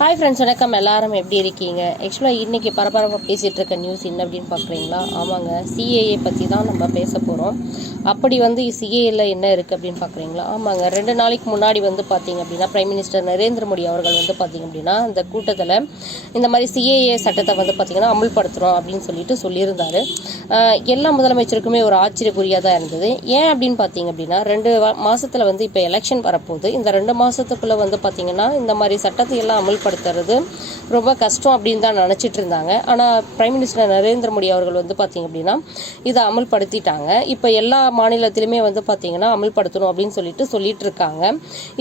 Hi friends வணக்கம். எல்லாரும் எப்படி இருக்கீங்க? ஆக்சுவலாக இன்றைக்கி பரபரப்பாக பேசிகிட்டு இருக்க நியூஸ் என்ன அப்படின்னு பார்க்குறீங்களா? ஆமாங்க. சிஏஏ பற்றி தான் நம்ம பேச போகிறோம் அப்படி வந்து சிஏஏல என்ன இருக்குது அப்படின்னு பார்க்குறீங்களா? ஆமாங்க. ரெண்டு நாளைக்கு முன்னாடி வந்து பார்த்தீங்க அப்படின்னா பிரைம் மினிஸ்டர் நரேந்திர மோடி அவர்கள் வந்து பார்த்தீங்க அப்படின்னா இந்த கூட்டத்தில் இந்த மாதிரி சிஏஏ சட்டத்தை வந்து பார்த்திங்கன்னா அமல்படுத்துகிறோம் அப்படின்னு சொல்லிட்டு சொல்லியிருந்தார். எல்லா முதலமைச்சருக்குமே ஒரு ஆச்சரியக்குறியாக தான் இருந்தது. ஏன் அப்படின்னு பார்த்தீங்க அப்படின்னா ரெண்டு மாதத்தில் வந்து இப்போ எலெக்ஷன் வரப்போகுது. இந்த ரெண்டு மாதத்துக்குள்ளே வந்து பார்த்திங்கன்னா இந்த மாதிரி சட்டத்தை எல்லாம் அமல்படுத்துறது ரொம்ப கஷ்டம் அப்படின்னு தான் நினச்சிட்டு இருந்தாங்க. ஆனால் பிரைம் மினிஸ்டர் நரேந்திர மோடி அவர்கள் வந்து பார்த்திங்க அப்படின்னா இதை அமல்படுத்திட்டாங்க. இப்போ எல்லா மாநிலத்திலுமே வந்து பார்த்திங்கன்னா அமல்படுத்தணும் அப்படின்னு சொல்லிட்டு சொல்லிட்டு இருக்காங்க.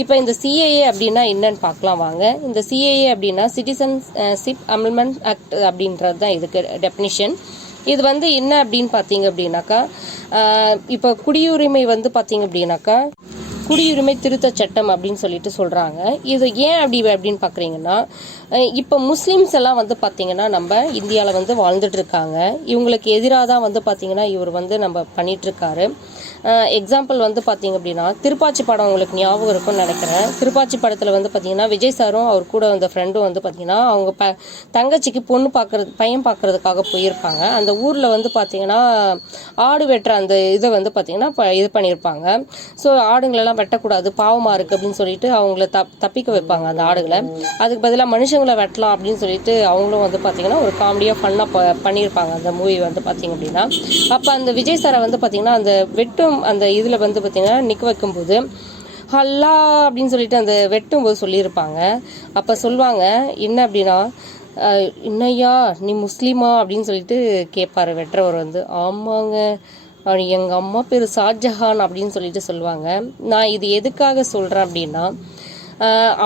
இப்போ இந்த சிஏஏ அப்படின்னா என்னன்னு பார்க்கலாம் வாங்க. இந்த சிஏஏ அப்படின்னா சிட்டிசன்ஷிப் அமெண்ட்மெண்ட் ஆக்ட் அப்படின்றது தான் இதுக்கு டெஃபினிஷன் இது வந்து என்ன அப்படின்னு பார்த்தீங்க அப்படின்னாக்கா இப்போ குடியுரிமை வந்து பார்த்தீங்க அப்படின்னாக்கா குடியுரிமை திருத்த சட்டம் அப்படின்னு சொல்லிட்டு சொல்கிறாங்க இது ஏன் அப்படி அப்படின்னு பார்க்குறீங்கன்னா இப்போ முஸ்லீம்ஸ் எல்லாம் வந்து பார்த்திங்கன்னா நம்ம இந்தியாவில் வந்து வாழ்ந்துட்டு இருக்காங்க. இவங்களுக்கு எதிராக தான் வந்து பார்த்திங்கன்னா இவர் வந்து நம்ம பண்ணிகிட்ருக்காரு எக்ஸாம்பிள் வந்து பார்த்தீங்க அப்படின்னா திருப்பாச்சி படம் உங்களுக்கு ஞாபகம் இருக்கும்னு நினைக்கிறேன். திருப்பாச்சி படத்தில் வந்து பார்த்தீங்கன்னா விஜய் சாரும் அவர் கூட வந்த ஃப்ரெண்டும் வந்து பார்த்தீங்கன்னா அவங்க ப தங்கச்சிக்கு பொண்ணு பார்க்கறது பையன் பார்க்கறதுக்காக போயிருப்பாங்க. அந்த ஊரில் வந்து பார்த்தீங்கன்னா ஆடு வெட்டுற அந்த இதை வந்து பார்த்தீங்கன்னா ப- இது பண்ணியிருப்பாங்க. ஸோ ஆடுங்களெல்லாம் வெட்டக்கூடாது பாவமாக இருக்குது அப்படின்னு சொல்லிட்டு அவங்கள தப் தப்பிக்க வைப்பாங்க அந்த ஆடுகளை. அதுக்கு பதிலாக மனுஷங்களை வெட்டலாம் அப்படின்னு சொல்லிட்டு அவங்களும் வந்து பார்த்தீங்கன்னா ஒரு காமெடியாக ஃபன்னாக ப பண்ணியிருப்பாங்க. அந்த மூவி வந்து பார்த்தீங்க அப்படின்னா. அப்போ அந்த விஜய் சாரை வந்து பார்த்தீங்கன்னா அந்த வெட்டும் அந்த இதில் வந்து பார்த்திங்கன்னா நிற்க வைக்கும்போது ஹல்லா அப்படின்னு சொல்லிட்டு அந்த வெட்டும்போது சொல்லியிருப்பாங்க. அப்போ சொல்லுவாங்க என்ன அப்படின்னா என்னையா நீ முஸ்லீமா? அப்படின்னு சொல்லிட்டு கேட்பாரு வெட்டுறவர் வந்து. ஆமாங்க எங்கள் அம்மா பேர் ஷாஜஹான் அப்படின்னு சொல்லிட்டு சொல்லுவாங்க. நான் இது எதுக்காக சொல்கிறேன் அப்படின்னா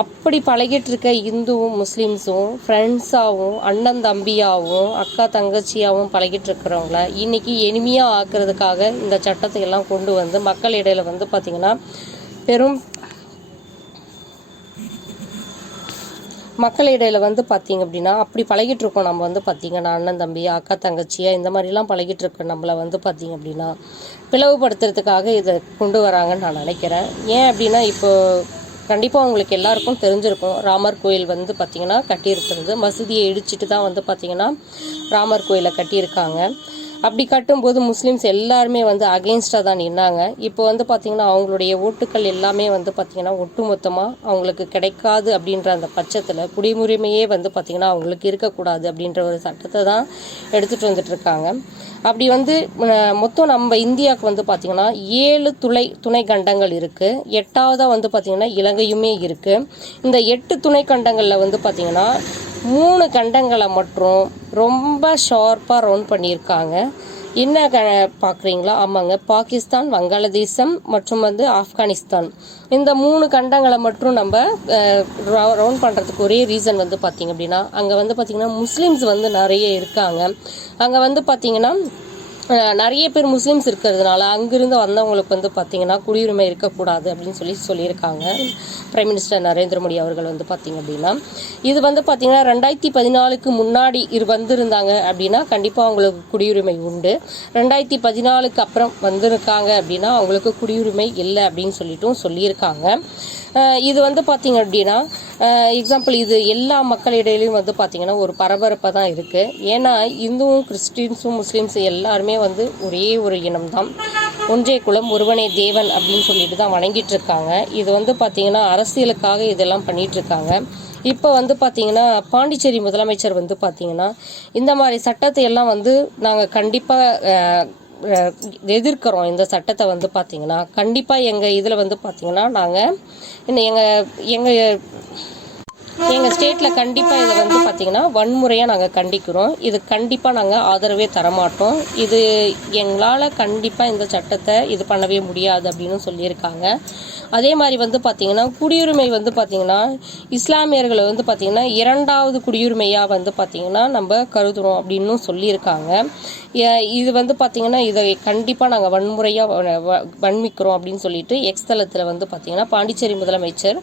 அப்படி பழகிட்டு இருக்க இந்துவும் முஸ்லீம்ஸும் ஃப்ரெண்ட்ஸாகவும் அண்ணன் தம்பியாகவும் அக்கா தங்கச்சியாகவும் பழகிட்டு இருக்கிறவங்கள இன்னைக்கு எளிமையாக ஆக்குறதுக்காக இந்த சட்டத்தை எல்லாம் கொண்டு வந்து மக்கள் இடையில வந்து பார்த்திங்கன்னா பெரும் மக்கள் இடையில வந்து பார்த்தீங்க அப்படின்னா அப்படி பழகிட்டு இருக்கோம் நம்ம வந்து பார்த்தீங்கன்னா அண்ணன் தம்பி அக்கா தங்கச்சியா இந்த மாதிரிலாம் பழகிட்டு இருக்கோம் நம்மளை வந்து பார்த்தீங்க அப்படின்னா பிளவுபடுத்துறதுக்காக இதை கொண்டு வராங்கன்னு நான் நினைக்கிறேன். ஏன் அப்படின்னா இப்போ கண்டிப்பாக உங்களுக்கு எல்லாருக்கும் தெரிஞ்சிருக்கும். ராமர் கோயில் வந்து பார்த்திங்கன்னா கட்டியிருக்கிறது. மசூதியை இடிச்சிட்டு தான் வந்து பார்த்திங்கன்னா ராமர் கோயிலை கட்டியிருக்காங்க. அப்படி கட்டும்போது முஸ்லீம்ஸ் எல்லாருமே வந்து அகெயின்ஸ்டாக தான் நின்னாங்க. இப்போ வந்து பார்த்திங்கன்னா அவங்களுடைய ஓட்டுக்கள் எல்லாமே வந்து பார்த்திங்கன்னா ஒட்டுமொத்தமாக அவங்களுக்கு கிடைக்காது அப்படின்ற அந்த பட்சத்தில் குடியுரிமையே வந்து பார்த்திங்கன்னா அவங்களுக்கு இருக்கக்கூடாது அப்படின்ற ஒரு சட்டத்தை தான் எடுத்துகிட்டு வந்துட்டுருக்காங்க அப்படி வந்து மொத்தம் நம்ம இந்தியாவுக்கு வந்து பார்த்திங்கன்னா ஏழு துளை துணை கண்டங்கள் இருக்குது எட்டாவதாக வந்து பார்த்திங்கன்னா இலங்கையுமே இருக்குது இந்த எட்டு துணை கண்டங்களில் வந்து பார்த்திங்கன்னா மூணு கண்டங்களை மற்றும் ரொம்ப ஷார்ப்பாக ரவுண்ட் பண்ணியிருக்காங்க. என்ன க பார்க்குறீங்களா? ஆமாங்க. பாகிஸ்தான் வங்காளதேசம் மற்றும் வந்து ஆப்கானிஸ்தான். இந்த மூணு கண்டங்களை மட்டும் நம்ம ரவுண்ட் பண்ணுறதுக்கு ஒரே ரீசன் வந்து பார்த்திங்க அப்படின்னா அங்கே வந்து பார்த்திங்கன்னா முஸ்லீம்ஸ் வந்து நிறைய இருக்காங்க. அங்கே வந்து பார்த்திங்கன்னா நிறைய பேர் முஸ்லீம்ஸ் இருக்கிறதுனால அங்கிருந்து வந்தவங்களுக்கு வந்து பார்த்திங்கன்னா குடியுரிமை இருக்கக்கூடாது அப்படின்னு சொல்லி சொல்லியிருக்காங்க. பிரைம் மினிஸ்டர் நரேந்திர மோடி அவர்கள் வந்து பார்த்தீங்க அப்படின்னா. இது வந்து பார்த்தீங்கன்னா ரெண்டாயிரத்தி பதினாலுக்கு முன்னாடி இது வந்திருந்தாங்க அப்படின்னா கண்டிப்பாக அவங்களுக்கு குடியுரிமை உண்டு. ரெண்டாயிரத்தி பதினாலுக்கு அப்புறம் வந்திருக்காங்க அப்படின்னா அவங்களுக்கு குடியுரிமை இல்லை அப்படின்னு சொல்லிட்டும் சொல்லியிருக்காங்க. இது வந்து பார்த்தீங்க அப்படின்னா எக்ஸாம்பிள் இது எல்லா மக்களிடையிலையும் வந்து பார்த்தீங்கன்னா ஒரு பரபரப்பாக தான் இருக்குது ஏன்னா இந்துவும் கிறிஸ்டின்ஸும் முஸ்லீம்ஸும் எல்லாருமே வந்து ஒரே ஒரு இனம் தான் ஒன்றே குலம் ஒருவனே தேவன் அப்படின்னு சொல்லிட்டு தான் வணங்கிட்டு இருக்காங்க. இது வந்து பார்த்தீங்கன்னா அரசியலுக்காக இதெல்லாம் பண்ணிட்டு இருக்காங்க. இப்போ வந்து பார்த்தீங்கன்னா பாண்டிச்சேரி முதலமைச்சர் வந்து பார்த்தீங்கன்னா இந்த மாதிரி சட்டத்தை எல்லாம் வந்து நாங்கள் கண்டிப்பாக எதிர்க்கிறோம் இந்த சட்டத்தை வந்து பார்த்திங்கன்னா கண்டிப்பாக எங்கள் இதில் வந்து பார்த்தீங்கன்னா நாங்கள் இந்த எங்கள் எங்கள் எங்கள் ஸ்டேட்டில் கண்டிப்பாக இதை வந்து பார்த்திங்கன்னா வன்முறையாக நாங்கள் கண்டிக்கிறோம். இது கண்டிப்பாக நாங்கள் ஆதரவே தரமாட்டோம். இது எங்களால் கண்டிப்பாக இந்த சட்டத்தை இது பண்ணவே முடியாது அப்படின்னு சொல்லியிருக்காங்க. அதே மாதிரி வந்து பார்த்திங்கன்னா குடியுரிமை வந்து பார்த்திங்கன்னா இஸ்லாமியர்களை வந்து பார்த்திங்கன்னா இரண்டாவது குடியுரிமையாக வந்து பார்த்திங்கன்னா நம்ம கருதுறோம் அப்படின்னு சொல்லியிருக்காங்க. ஏ- இது வந்து பார்த்திங்கன்னா இதை கண்டிப்பாக நாங்கள் வன்முறையாக வன்மிக்கிறோம் அப்படின்னு சொல்லிட்டு எக்ஸ் தளத்தில் வந்து பார்த்திங்கன்னா பாண்டிச்சேரி முதலமைச்சர்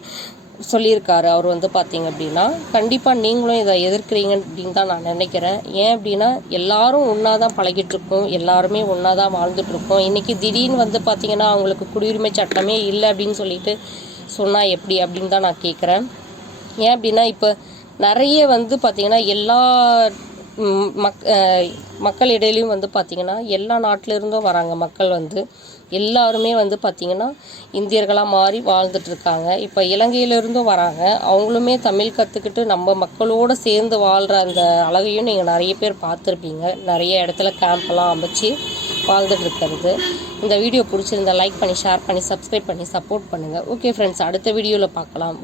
சொல்லியிருக்காரு அவர் வந்து பார்த்தீங்க அப்படின்னா கண்டிப்பாக நீங்களும் இதை எதிர்க்கிறீங்க அப்படின்னு தான் நான் நினைக்கிறேன். ஏன் அப்படின்னா எல்லாரும் ஒன்றா தான் பழகிட்டுருக்கோம் எல்லாருமே ஒன்றா தான் வாழ்ந்துட்டுருக்கோம் இன்றைக்கி திடீர்னு வந்து பார்த்தீங்கன்னா அவங்களுக்கு குடியுரிமை சட்டமே இல்லை அப்படின்னு சொல்லிட்டு சொன்னால் எப்படி அப்படின்னு தான் நான் கேட்குறேன் ஏன் அப்படின்னா இப்போ நிறைய வந்து பார்த்திங்கன்னா எல்லா மக் மக்கள் மக்களிடையிலையும் வந்து பார்த்திங்கன்னா எல்லா நாட்டில இருந்தும் வராங்க மக்கள் வந்து. எல்லாருமே வந்து பார்த்திங்கன்னா இந்தியர்களாக மாறி வாழ்ந்துட்டு இருக்காங்க இப்போ இலங்கையிலேருந்தும் வராங்க. அவங்களுமே தமிழ் கற்றுக்கிட்டு நம்ம மக்களோடு சேர்ந்து வாழ்கிற அந்த அழகையும் நீங்கள் நிறைய பேர் பார்த்துருப்பீங்க. நிறைய இடத்துல கேம்ப்லாம் அமைச்சு வாழ்ந்துட்டுருக்கிறது இந்த வீடியோ பிடிச்சிருந்தா லைக் பண்ணி ஷேர் பண்ணி சப்ஸ்கிரைப் பண்ணி சப்போர்ட் பண்ணுங்கள் ஓகே ஃப்ரெண்ட்ஸ் அடுத்த வீடியோவில் பார்க்கலாம்.